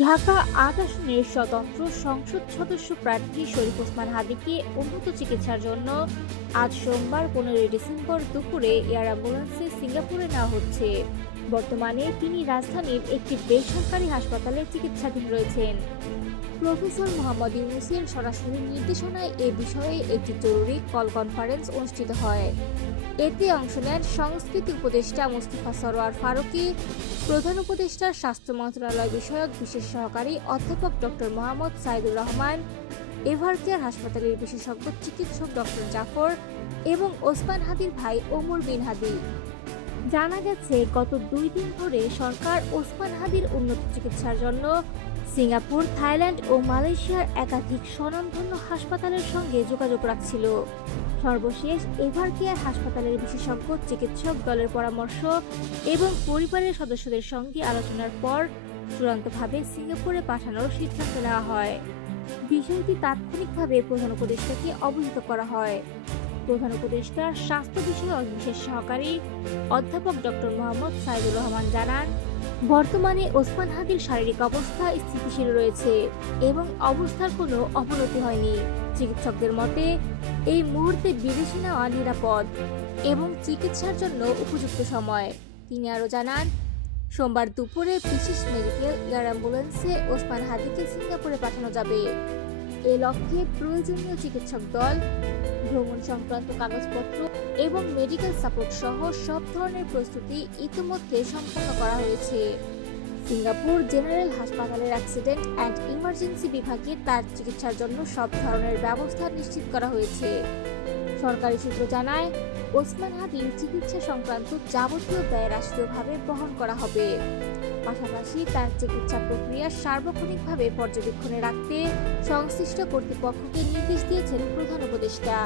ঢাকা-৮ আসনের স্বতন্ত্র সংসদ সদস্য প্রার্থী শরীফ ওসমান হাদীকে উন্নত চিকিৎসার জন্য আজ সোমবার ১৫ ডিসেম্বর দুপুরে এয়ার অ্যাম্বুলেন্সে সিঙ্গাপুরে নেওয়া হচ্ছে। বর্তমানে তিনি রাজধানীর একটি বেসরকারি হাসপাতালে চিকিৎসাধীন রয়েছেন। প্রফেসর মোহাম্মদ ইউনূসের সরাসরি নির্দেশনায় এ বিষয়ে একটি জরুরি কল কনফারেন্স অনুষ্ঠিত হয়। এতে অংশ নেন সংস্কৃতি উপদেষ্টা মোস্তফা সরোয়ার ফারুকী, প্রধান উপদেষ্টার স্বাস্থ্য মন্ত্রণালয় বিষয়ক বিশেষ সহকারী অধ্যাপক ডক্টর মোহাম্মদ সাইদুর রহমান, এভারকেয়ার হাসপাতালের বিশেষজ্ঞ চিকিৎসক ডক্টর জাফর এবং ওসমান হাদীর ভাই ওমর বিন হাদী। জানা গেছে, গত ২ দিন ধরে সরকার ওসমান হাদীর উন্নত চিকিৎসার জন্য সিঙ্গাপুর, থাইল্যান্ড ও মালয়েশিয়ার একাধিক স্বনামধন্য হাসপাতালের সঙ্গে যোগাযোগ রাখছিল। সর্বশেষ এভারকেয়ার হাসপাতালের বিশেষজ্ঞ চিকিৎসক দলের পরামর্শ এবং পরিবারের সদস্যদের সঙ্গে আলোচনার পর চূড়ান্তভাবে সিঙ্গাপুরে পাঠানোর সিদ্ধান্ত নেওয়া হয়। বিষয়টি তাৎক্ষণিকভাবে প্রধান উপদেষ্টাকে অবহিত করা হয়। প্রধান উপদেষ্টার স্বাস্থ্য বিষয়ক বিশেষ সহকারী অধ্যাপক ডক্টর মোহাম্মদ সাইদুর রহমান জানান, বর্তমানে ওসমান হাদীর শারীরিক অবস্থা স্থিতিশীল রয়েছে এবং অবস্থার কোনো অবনতি হয়নি। চিকিৎসকদের মতে এই মুহূর্তে বিদেশে নেওয়া নিরাপদ এবং চিকিৎসার জন্য উপযুক্ত সময়। তিনি আরও জানান, সোমবার দুপুরে বিশেষ মেডিকেল এয়ার অ্যাম্বুলেন্সে ওসমান হাদীকে সিঙ্গাপুরে পাঠানো যাবে। এ লক্ষ্যে প্রয়োজনীয় চিকিৎসক দল, ভ্রমণ সংক্রান্ত কাগজপত্র এবং মেডিকেল সাপোর্ট সহ সব ধরনের প্রস্তুতি ইতিমধ্যে সম্পন্ন করা হয়েছে। সিঙ্গাপুর জেনারেল হাসপাতালের অ্যাক্সিডেন্ট অ্যান্ড ইমার্জেন্সি বিভাগে তার চিকিৎসার জন্য সব ধরনের ব্যবস্থা নিশ্চিত করা হয়েছে। সরকারি সূত্র জানায়, ওসমান হাদীর চিকিৎসা সংক্রান্ত যাবতীয় ব্যয় রাষ্ট্রীয়ভাবে বহন করা হবে। পাশাপাশি তার চিকিৎসা প্রক্রিয়া সার্বক্ষণিকভাবে পর্যবেক্ষণে রাখতে সংশ্লিষ্ট কর্তৃপক্ষকে নির্দেশ দিয়েছেন প্রধান উপদেষ্টা।